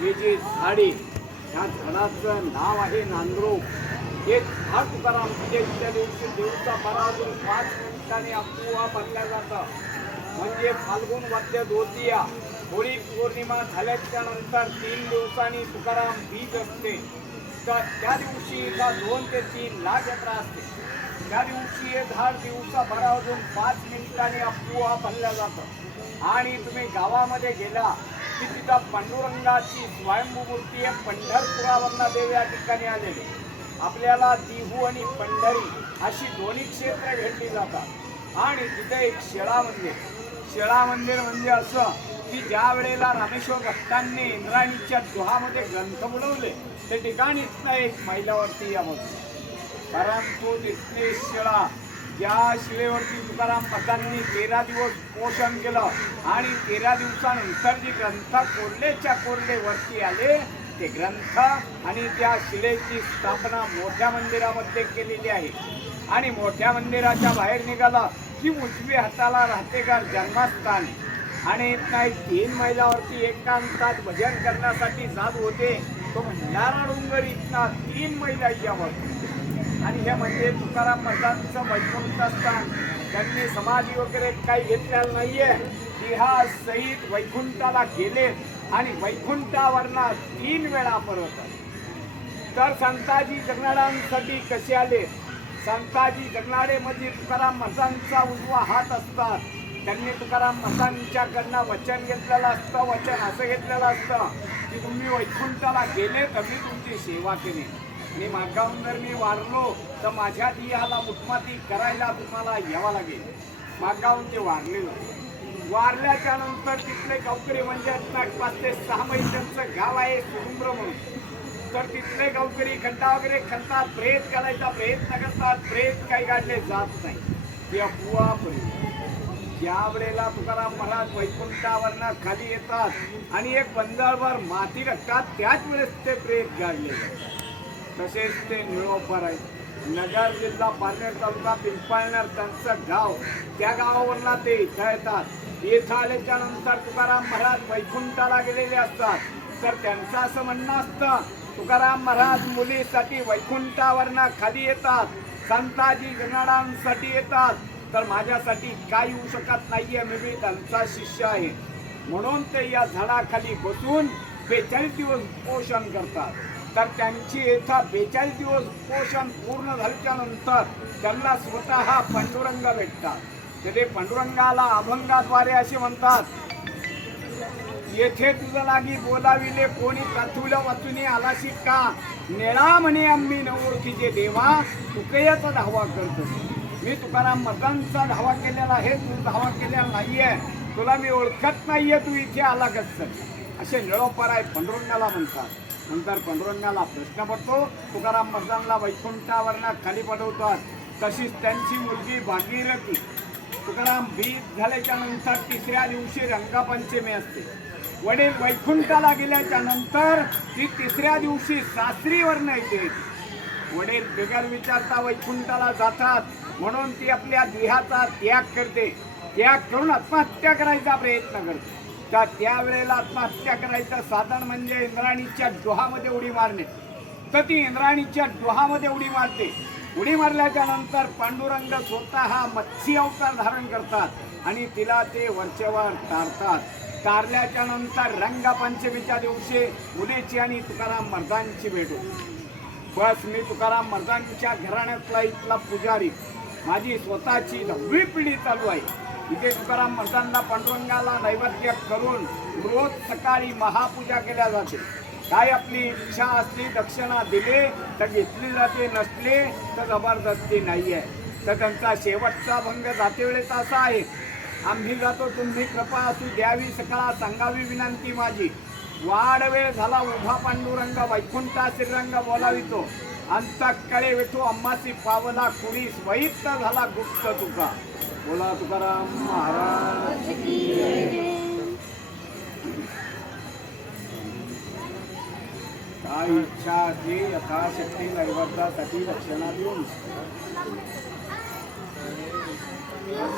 हे जे झाडे ह्या झाडाचं नाव आहे नांद्रो हे झाड तुकाराम त्या दिवशी देऊचा पराजून पाच मिनिटांनी अपुवा बनल्या जातं म्हणजे फाल्गुन वाद्य दोतिया होळी पौर्णिमा झाल्याच्यानंतर तीन दिवसांनी तुकाराम बीज असते. तर त्या दिवशी एका दोन ते तीन लाख यात्रा असते. त्या दिवशी हे झाड दिवसाभरावरून पाच मिनिटांनी अपुवा बनल्या जातं. आणि तुम्ही गावामध्ये गेला की तिथं पांडुरंगाची स्वयंभूमूर्ती आहे. पंढरपुरावरनं देव या ठिकाणी आलेले. आपल्याला दिहू आणि पंढरी अशी दोन्ही क्षेत्र भेटली जातात. आणि तिथे एक शेळा मंदिर. शेळा मंदिर म्हणजे असं की ज्या वेळेला रामेश्वर भक्तांनी इंद्राणीच्या दुहामध्ये ग्रंथ बुडवले ते ठिकाणी इथनं एक मैलावरती यामध्ये परंतु तिथली शिळा या शिलेवरती तुकाराम भक्तांनी तेरा दिवस पोषण केलं आणि तेरा दिवसानंतर जी ग्रंथ कोरलेच्या कोरले वरती आले ते ग्रंथ आणि त्या शिलेची स्थापना मोठ्या मंदिरामध्ये केलेली आहे. आणि मोठ्या मंदिराच्या बाहेर निघाला की उजवी हाताला का जन्मस्थान. आणि नाही तीन मैलावरती एकांतात भजन करण्यासाठी जात होते तो म्हणणारा डोंगर इथला तीन मैला यावर आणि हे म्हणजे तुकाराम महाराजांचं वैकुंठ स्थान. त्यांनी समाधी वगैरे काही घेतलेलं नाहीये. बिहार सहित वैकुंठाला गेले आणि वैकुंठावरनं तीन वेळा परत तर संताजी जगणाऱ्यांसाठी कसे आले? संताजी जगणारे म्हणजे तुकाराम महाराजांचा उजवा हात असतात. त्यांनी तुकाराम महाराजांच्याकडनं वचन घेतलेलं असतं वचन असं घेतलेलं असतं की तुम्ही वैकुंठाला गेले तर मी तुमची सेवा केली आणि मागाहून जर मी वारलो तर माझ्या दियाला मुठमाती करायला तुम्हाला यावं लागेल. मागाहून ते वारलेलं. वारल्याच्या नंतर तिथले गावकरी म्हणजे पाच ते सहा महिन्यांचं गाव आहे सुडुंबर म्हणून. तर तिथले गावकरी खड्डा वगैरे खणतात प्रेत काढायचा प्रयत्न करतात प्रेत काही काढले जात नाही. ही अफवा परी ज्या वेळेला तुकाराम महाराज वैकुंठावरनं खाली येतात आणि एक पंधरभर माती टाकतात त्याच वेळेस ते प्रेत गाडले जातात. तसेच ते निळोपर आहेत. नगर जिल्हा पारनेर तालुका पिंपाळणार त्यांचं गाव. त्या गावावरला ते इथं येतात. इथं आल्याच्यानंतर तुकाराम महाराज वैकुंठाला गेलेले असतात. तर त्यांचं असं म्हणणं असतं तुकाराम महाराज मुलीसाठी वैकुंठावरनं खाली येतात. संताजी जनाडांसाठी येतात. तर माझ्यासाठी काय येऊ शकत नाही आहे मी त्यांचा शिष्य आहे. म्हणून ते या झाडाखाली बसून बेचाळीस दिवस पोषण करतात. तर त्यांची येथा बेचाळीस दिवस उपोषण पूर्ण झाल्याच्यानंतर त्यांना स्वतः पांडुरंग भेटतात. तर ते पांडुरंगाला अभंगाद्वारे असे म्हणतात येथे तुझं लागी बोलाविले कोणी कथुलं वाचुनी आलाशी का? नेळा म्हणे आम्ही न ओळखीचे देवा तुकयाचा धावा करतो. मी तुकाराम मतांचा धावा केलेला आहे तू धावा केलेला नाहीये. तुला मी ओळखत नाहीये तू इथे आला कसं? असे निळोपर आहे पांडुरंगाला म्हणतात. नंतर पांडुरंगाला प्रश्न पडतो. तुकाराम महाराजांना वैकुंठावरनं खाली पडवतात तशीच त्यांची मुलगी भागीरथी. तुकाराम बीज झाल्याच्यानंतर तिसऱ्या दिवशी रंगपंचमी असते. वडील वैकुंठाला गेल्याच्यानंतर ती तिसऱ्या दिवशी सासरीवरनं येते. वडील बिगर विचारता वैकुंठाला जातात. म्हणून ती आपल्या देहाचा त्याग करते. त्याग करून आत्महत्या करायचा प्रयत्न करते. तर त्यावेळेला आत्महत्या करायचं? साधन म्हणजे इंद्राणीच्या डोहामध्ये उडी मारणे. तर ती इंद्राणीच्या डोहामध्ये उडी मारते. उडी मारल्याच्या नंतर पांडुरंग स्वतः मत्स्य अवतार धारण करतात आणि तिला ते वरचेवर तारतात. तारल्याच्या नंतर रंगपंचमीच्या दिवशी मुलीची आणि तुकाराम मर्दांची भेट बस मी तुकाराम मर्दांच्या घराण्यातला इथला पुजारी. माझी स्वतःची नववी पिढी चालू आहे. इथे तुकाराम मर्दांना पांडुरंगाला नैवेद्य करून रोज सकाळी महापूजा केल्या जाते. काय आपली इच्छा असली दक्षिणा दिली तर घेतली जाते नसली तर जबरदस्ती नाही आहे तर त्यांचा शेवटचा भंग जातेवेळेस असा आहे. आम्ही जातो तुम्ही कृपा असू द्यावी सकाळ सांगावी विनंती माझी. वाढ वेळ झाला उभा पांडुरंग वैकुंठा श्रीरंग बोलावितो. अंतकडे विठो अम्मासी पावला कुणी वैत झाला गुप्त तुका. बोला तुकाराम महाराज. काय इच्छा की यथाशक्ती नैवेद्यासाठी रक्षणात देऊन?